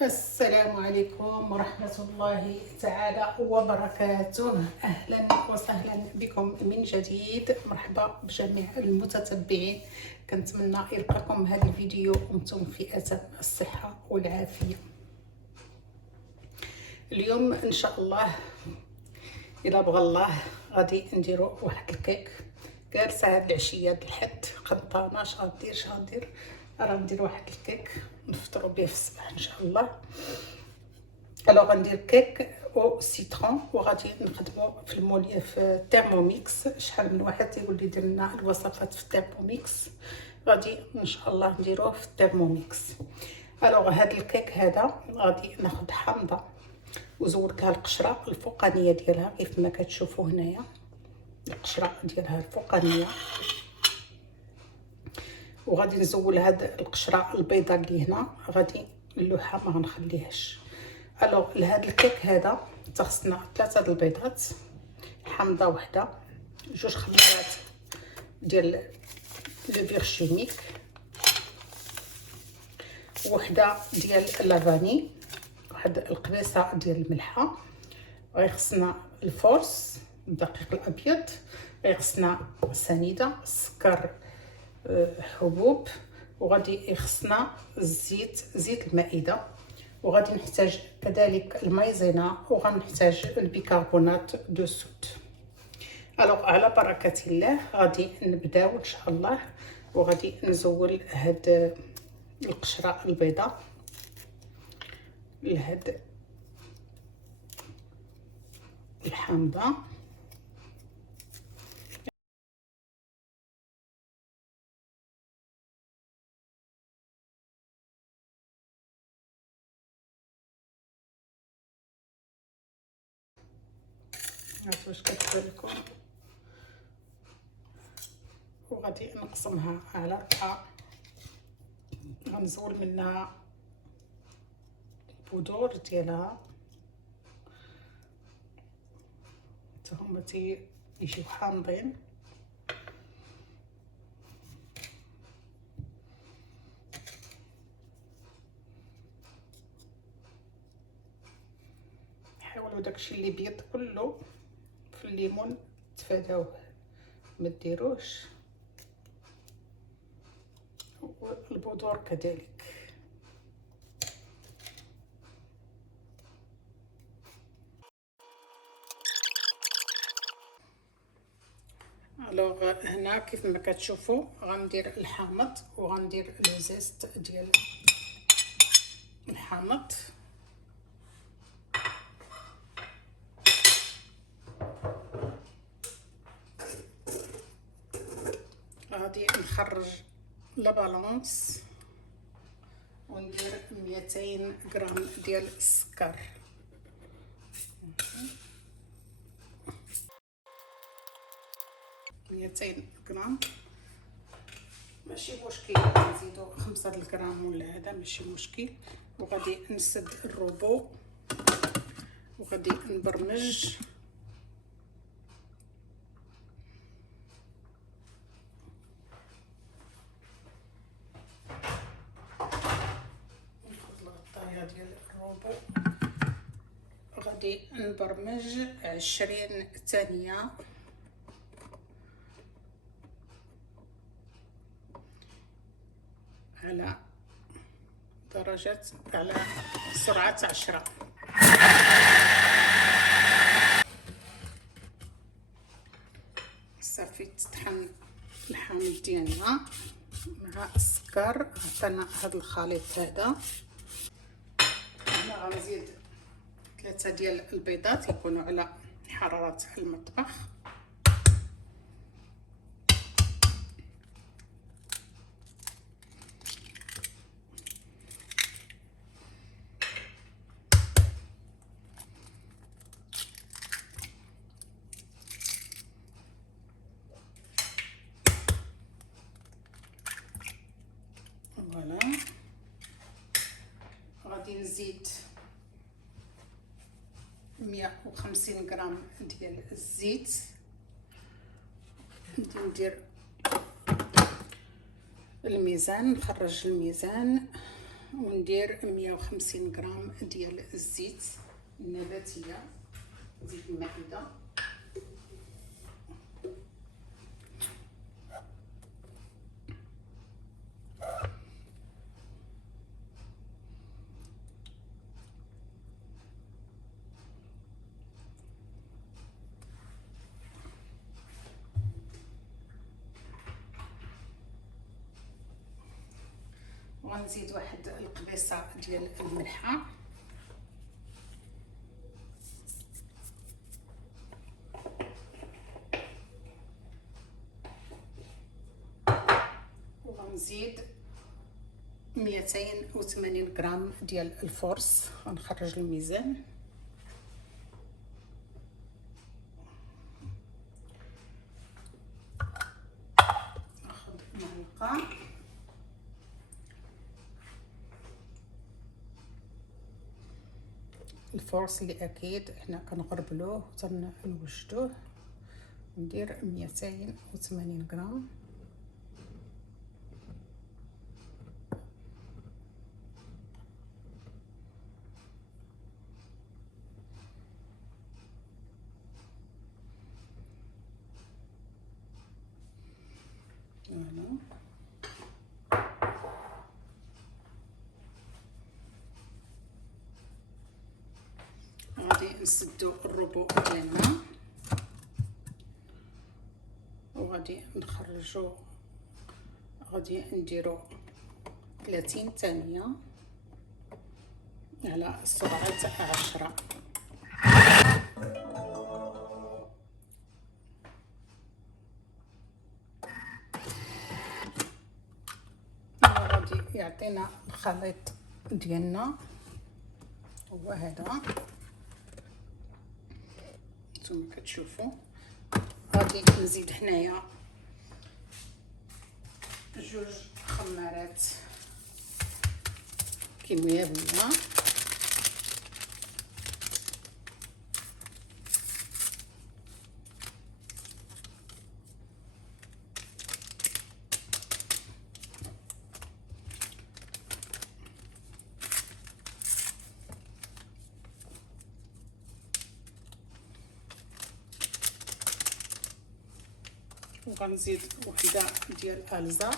السلام عليكم ورحمة الله تعالى وبركاته. أهلا وسهلا بكم من جديد. مرحبا بجميع المتتبعين. كنتمنى يلقاكم هذا الفيديو وانتم في أتم الصحة والعافية. اليوم إن شاء الله إلا بغى الله غادي نديرو واحد الكيك. جالسة هاد العشية د الحد قنطانة شغندير راه ندير واحد الكيك نفطروا به في الصباح ان شاء الله. الو غندير كيك او سيترون وغادي نخدمو في الموليه في التيرموميكس. شحال من واحد تيقول لي دير لنا الوصفات في التيرموميكس، غادي ان شاء الله نديروه في التيرموميكس. الو هذا الكيك هذا غادي ناخذ حامضه وزولتها القشره الفوقانيه ديالها كيف ما كتشوفوا هنايا، القشره ديالها الفوقانيه، وغادي نزول هاد القشره البيضاء اللي هنا، غادي اللوحه ما غنخليهاش. الو لهاد الكيك هذا خصنا 3 د البيضات، حامضه وحده، 2 خميرات ديال لو فيرشيميك، وحده ديال لافاني، واحد القبيصه ديال الملحه، غيخصنا الفورس الدقيق الابيض، غيخصنا سنيده، السكر، حبوب، وغادي يخصنا الزيت، زيت المائده، وغادي نحتاج كذلك المايزينا، وغنحتاج البيكربونات دو صود. الو على بركه الله غادي نبداو ان شاء الله، وغادي نزول هاد القشره البيضاء لهاد الحامضه. عرفتوا واش كتبان لكم؟ وغادي نقسمها على 4، غنزول منها البذور ديالها حتى هما يجيو حامضين. حاولوا داكشي اللي بيض كله في الليمون تفاداوه، ما ديروش، والبذور كذلك. الوغ هنا كيف ما كتشوفوا غندير الحامض وغندير لو زيست ديال الحامض. غادي نخرج لا بالونس وندير 200 غرام ديال السكر. ميتين غرام ماشي مشكل، نزيدو 5 الغرام ولا هذا ماشي مشكل. وغادي نسد الروبو وغادي نبرمج الغطايه ديال الروبو. غادي نبرمج 20 ثانيه على درجة، على سرعة 10. صافي تطحن الحامض ديالنا مع السكر. عطانا هذا الخليط هذا. هنا غنزيد 3 ديال البيضات يكونوا على حرارة المطبخ. فوالا غادي نزيد 150 غرام ديال الزيت. ندير الميزان، نخرج الميزان وندير 150 غرام ديال الزيت النباتيه، زيت المائده. وغنزيد واحد القبيصه ديال الملحه، وغنزيد 280 غرام ديال الفورص. غنخرج الميزان. ناخذ معلقه. الفورص اللي اكيد حنا كنغربلوه وتنوجدوه. ندير 280 غرام. فوالا غادي نسدو الربوع ديالنا وغادي نخرجو. غادي نديرو 30 ثانية على سرعة 10. غادي يعطينا الخليط ديالنا هو هذا نتوما كتشوفوا. غادي نزيد هنايا 2 خمارات كيميائية. وغنزيد وحده ديال الزا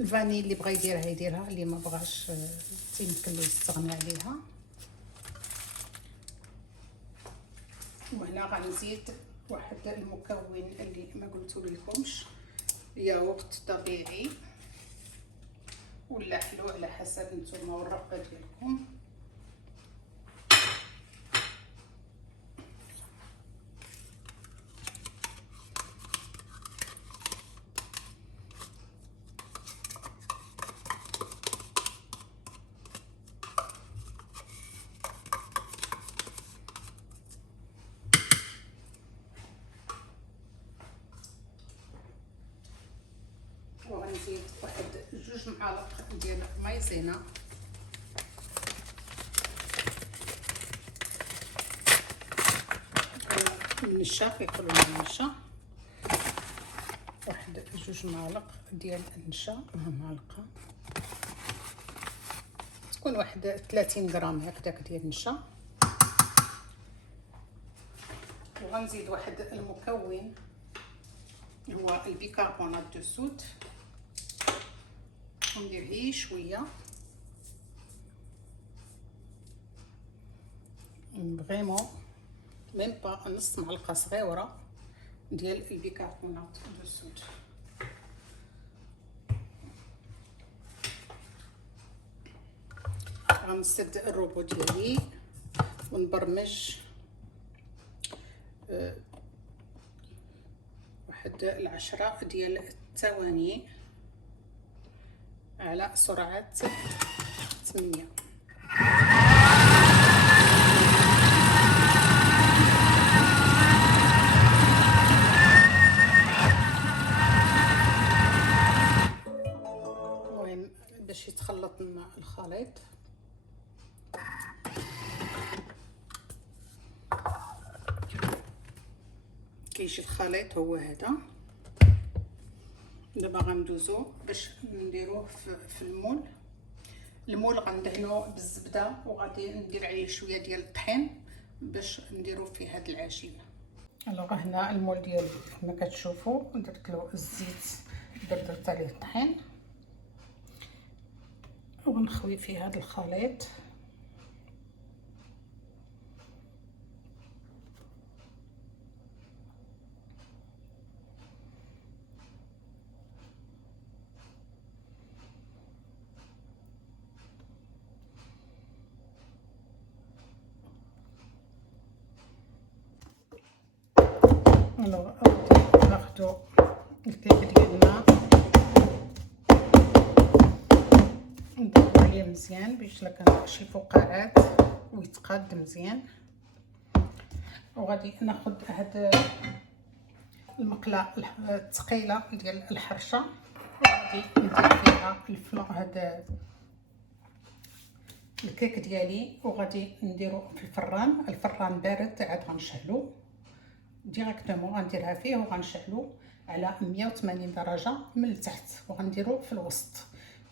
الفاني. اللي بغى يديرها يديرها، اللي ما بغاش يمكن له يستغنى عليها. وهنا غنزيد واحد المكون اللي ما قلتو لكمش، ياغورت طبيعي ولا حلو على حسب نتوما والرغبه ديالكم. وغنزيد واحد 2 معالق ديال مايزينا. النشا كيقولوا لها النشا. واحد 2 معالق ديال النشا، معلقه تكون واحد 30 غرام هكذاك ديال النشا. وغنزيد واحد المكون هو البيكربونات دو صود. ندير غير شويه فريمون ميم با نص معلقه صغيره ديال البيكربونات دو صود. غنسد الروبو ديالي ونبرمج واحد 10 ديال الثواني على سرعة 8. المهم باش يتخلط لنا الخليط. كيجي الخليط هو هذا. دابا غندوزو باش نديروه في المول. المول غندهنو بالزبده وغادي ندير عليه شويه ديال الطحين باش نديرو فيه هاد العجينه. الوغ هنا المول ديالي كما كتشوفوا درت له الزيت، درت عليه الطحين ونخوي فيه هذا الخليط. ناخدو الكيك ديالنا نديرو عليه مزيان باش لا كان شي فقاعات ويتقاد مزيان. وغادي ناخد هاد المقله الثقيله ديال الحرشه وغادي ندير فيها هاد الكيك ديالي وغادي نديرو في الفران بارد عاد غنشعلو ديريكتومون، غنديرها فيه وغنشعلو على 180 درجه من التحت وغنديرو في الوسط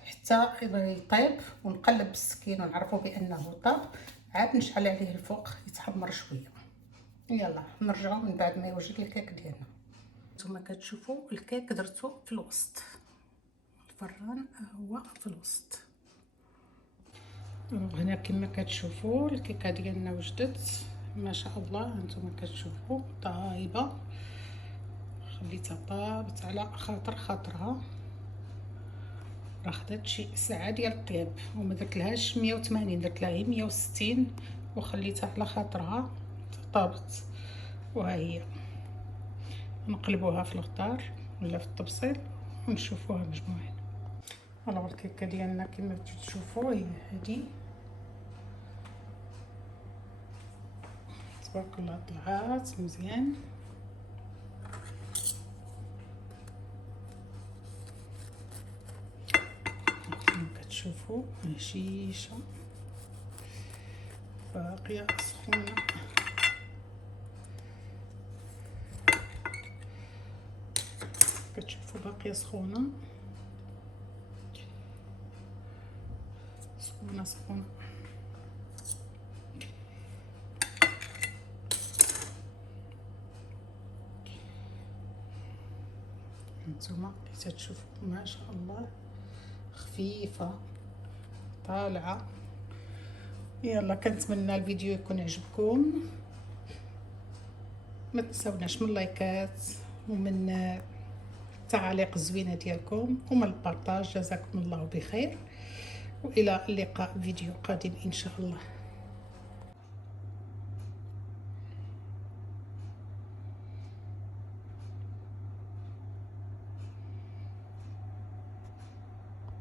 حتى يطيب ونقلب بالسكين ونعرفوا بانه طاب، عاد نشعل عليه الفوق يتحمر شويه. يلا نرجعوا من بعد ما يوجد الكيك ديالنا. نتوما كتشوفوا الكيك درتو في الوسط، الفران هو في الوسط. هنا كما كتشوفوا الكيكه ديالنا وجدت ما شاء الله. هانتوما كتشوفوا طايبه، خليتها طابت على خاطرها، راه خدات شي ساعه ديال الطياب وما درتلهاش 180، درت لها 160 وخليتها على خاطرها طابت. وها هي نقلبوها في الغدار ولا في الطبسيل ونشوفوها مجموعين. الوغ الكيكه ديالنا كما تشوفوا هي هادي تبارك الله طلعات مزيان. كما كتشوفوا هشيشه باقيه سخونه. كتشوفوا باقيه سخونه سخونه. هانتوما اللي تشوفوا ما شاء الله خفيفه طالعه. يلا كنتمنى الفيديو يكون عجبكم، ما تنساوناش من اللايكات ومن التعاليق الزوينه ديالكم ومن البارطاج. جزاكم الله بخير والى اللقاء فيديو قادم ان شاء الله.